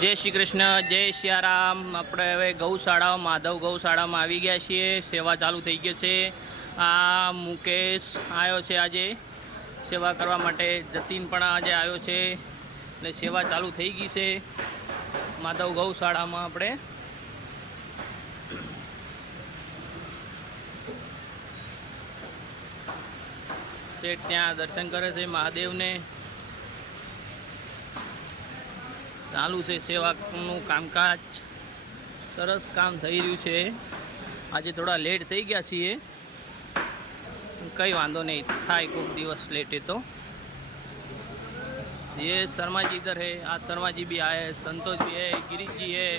जय श्री कृष्ण जय सियाराम। આપણે હવે ગૌશાળા માધવ ગૌશાળામાં આવી ગયા છીએ। સેવા ચાલુ થઈ ગઈ છે। આ મુકેશ આવ્યો છે આજે સેવા કરવા માટે। જતીન પણ આજે આવ્યો છે એટલે સેવા ચાલુ થઈ ગઈ છે માધવ ગૌશાળામાં। આપણે શેઠ ત્યાં દર્શન કરે છે મહાદેવને। चालू से सेवा कामकाज सरस काम थई रह्यु छे। आज थोड़ा लेट थई गया छीए, कई वांधो नहीं थाय, कोक दिवस लेट है तो। ये शर्मा जी इधर है, आज शर्मा जी भी आए, संतोष भी है, गिरीश जी है,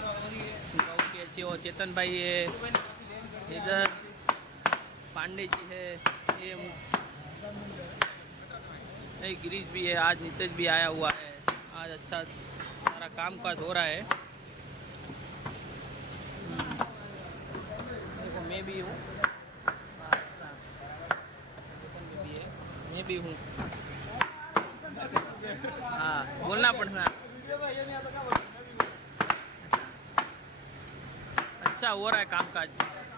गौ के अच्छे वो चेतन भाई है, इधर पांडे जी है, ये गिरीश भी है, आज नितेश भी आया हुआ है। आज अच्छा सारा काम काज हो रहा है। देखो मैं भी हूँ, मैं भी हूँ। हाँ बोलना पड़ना। अच्छा हो रहा है काम काज,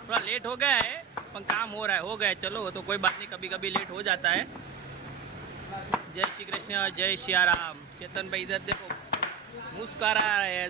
थोड़ा लेट हो गया है पर काम हो रहा है, हो गया। चलो तो कोई बात नहीं, कभी कभी लेट हो जाता है। जय श्री कृष्ण जय सियाराम। चेतन भाई इधर देखो मुस्कुरा रहे हैं।